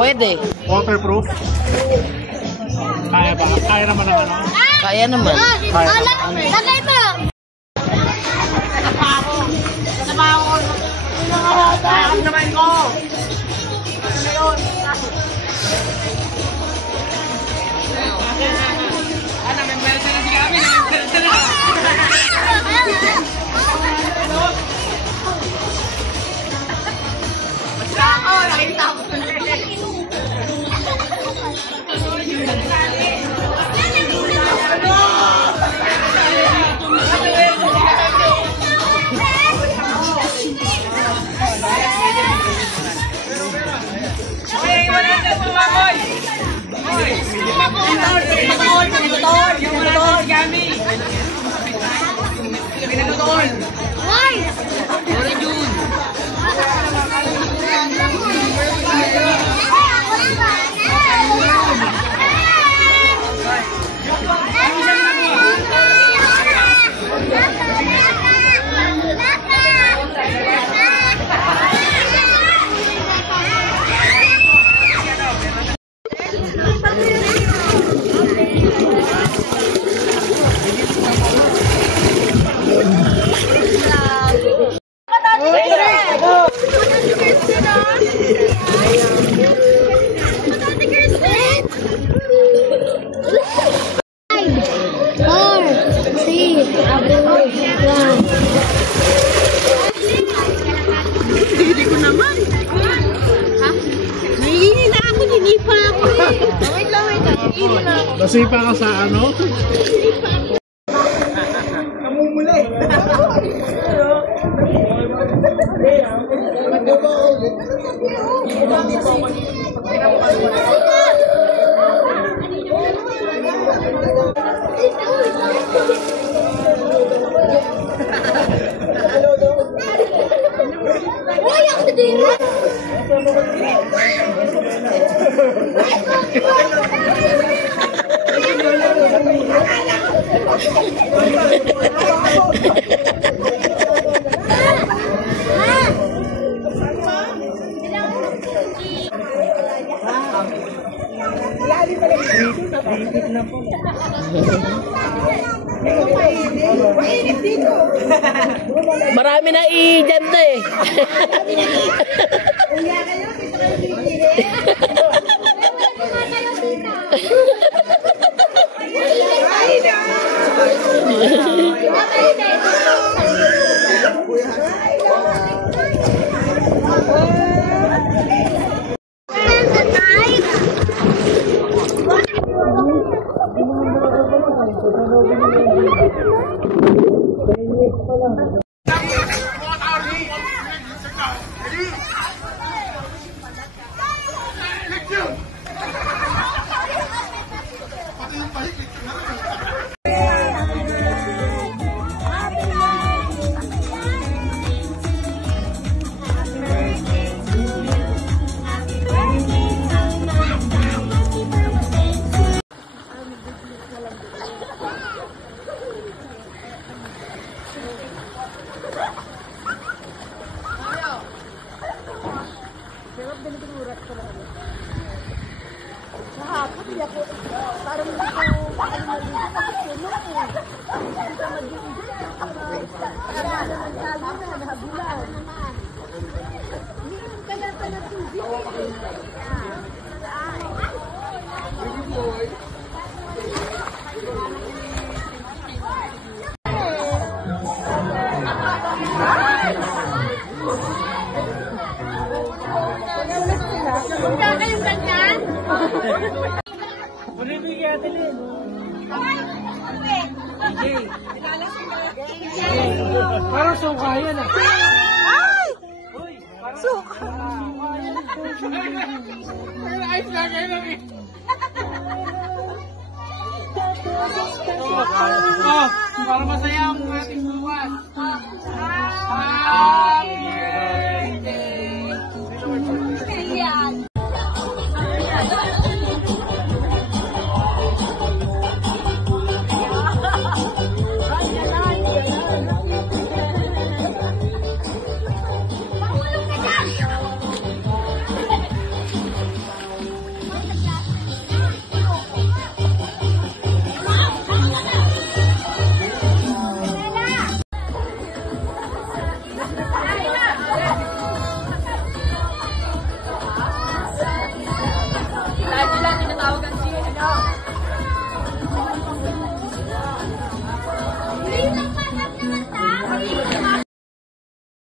Pwede. Waterproof? Kaya ba? Kaya naman naman. Kaya naman. Kaya naman. Lagay mo! Nabaho! Ang naman ko! Ano na yun? Ano, may meron na si kami! Basta ako! Nakita ko! Hindi ko naman. Ha? Naiingin na ako, hindi pa ako eh. Wait lang, naiingin na ako. Nasipa ka sa ano? Namumula eh. Uy, ako din! Marami na i-jam na eh. Parang suka yan ah. Ay! Suka! Ayos lang kayo lang eh. Oh, para masaya ang ating buwan. Happy birthday.